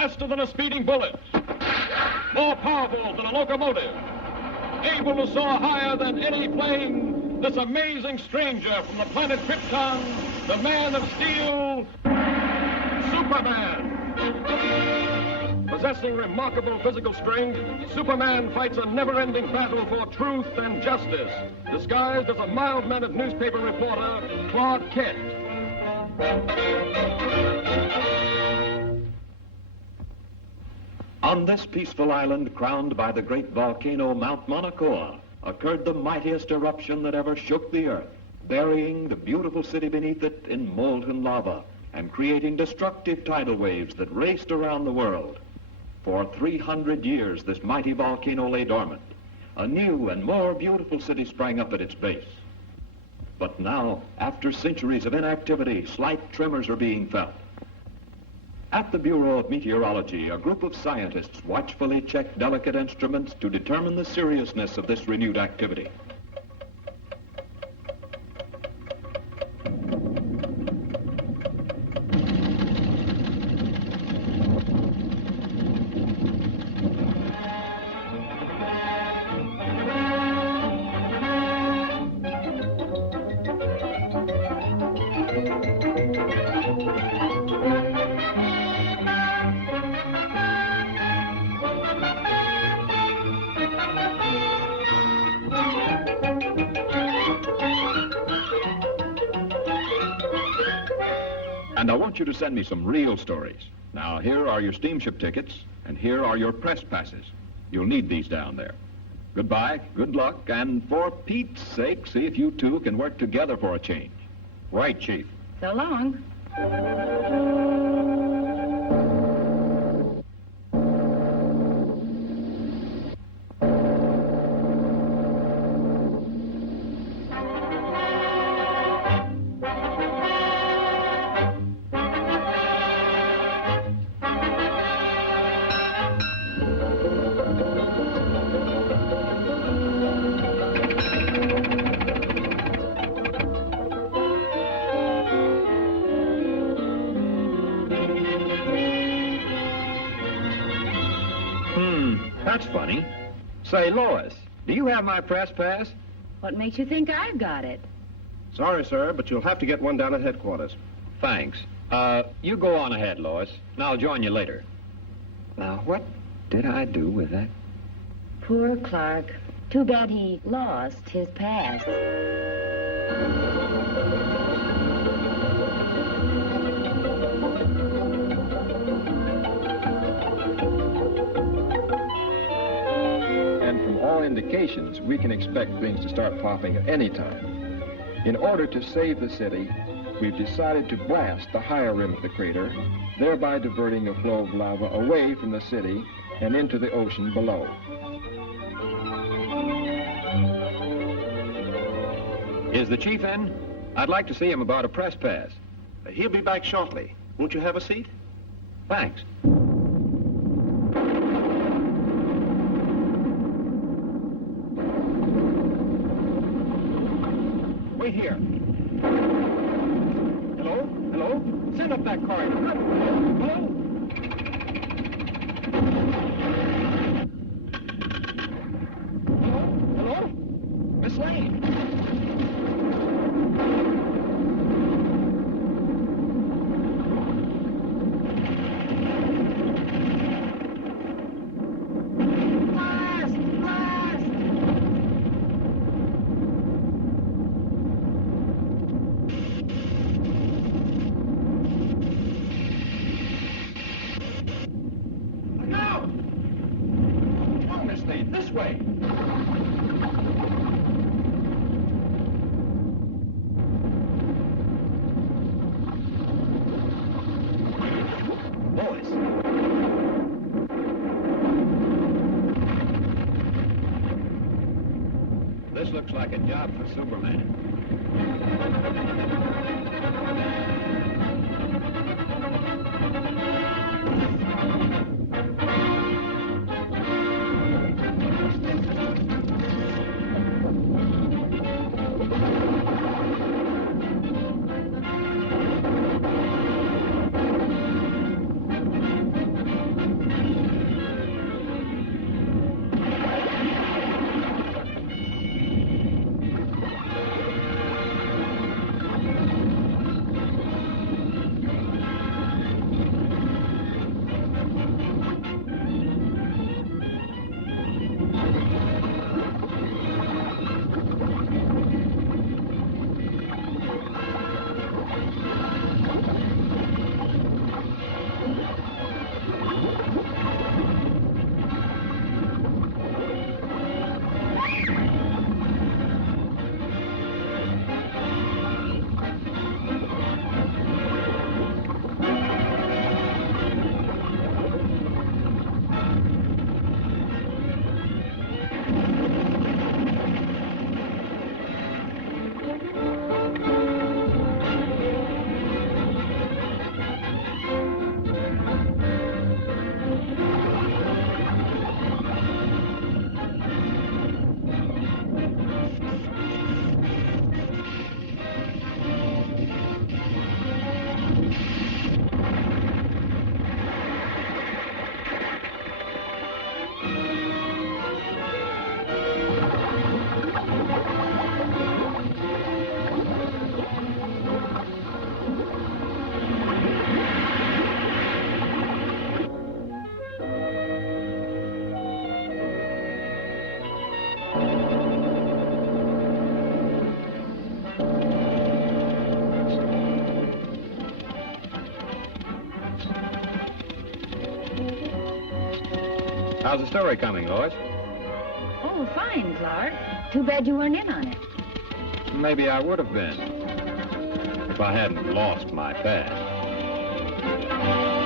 faster than a speeding bullet, more powerful than a locomotive, able to soar higher than any plane, this amazing stranger from the planet Krypton, the Man of Steel, Superman. Possessing remarkable physical strength, Superman fights a never-ending battle for truth and justice, disguised as a mild-mannered newspaper reporter, Clark Kent. On this peaceful island, crowned by the great volcano Mount Mauna Kea, occurred the mightiest eruption that ever shook the earth, burying the beautiful city beneath it in molten lava and creating destructive tidal waves that raced around the world. For 300 years, this mighty volcano lay dormant. A new and more beautiful city sprang up at its base. But now, after centuries of inactivity, slight tremors are being felt. At the Bureau of Meteorology, a group of scientists watchfully check delicate instruments to determine the seriousness of this renewed activity. And I want you to send me some real stories. Now, here are your steamship tickets, and here are your press passes. You'll need these down there. Goodbye, good luck, and for Pete's sake, see if you two can work together for a change. Right, Chief. So long. That's funny. Say, Lois, do you have my press pass? What makes you think I've got it? Sorry, sir, but you'll have to get one down at headquarters. Thanks. You go on ahead, Lois, and I'll join you later. Now, what did I do with that? Poor Clark. Too bad he lost his pass. Indications, we can expect things to start popping at any time. In order to save the city, we've decided to blast the higher rim of the crater, thereby diverting a flow of lava away from the city and into the ocean below. Is the chief in? I'd like to see him about a press pass. He'll be back shortly. Won't you have a seat? Thanks. Wait here. Hello? Hello? Send up that corridor. Hello? Hello? Hello? Miss Lane? This way. Lois. This looks like a job for Superman. How's the story coming, Lois? Oh, fine, Clark. Too bad you weren't in on it. Maybe I would have been if I hadn't lost my past.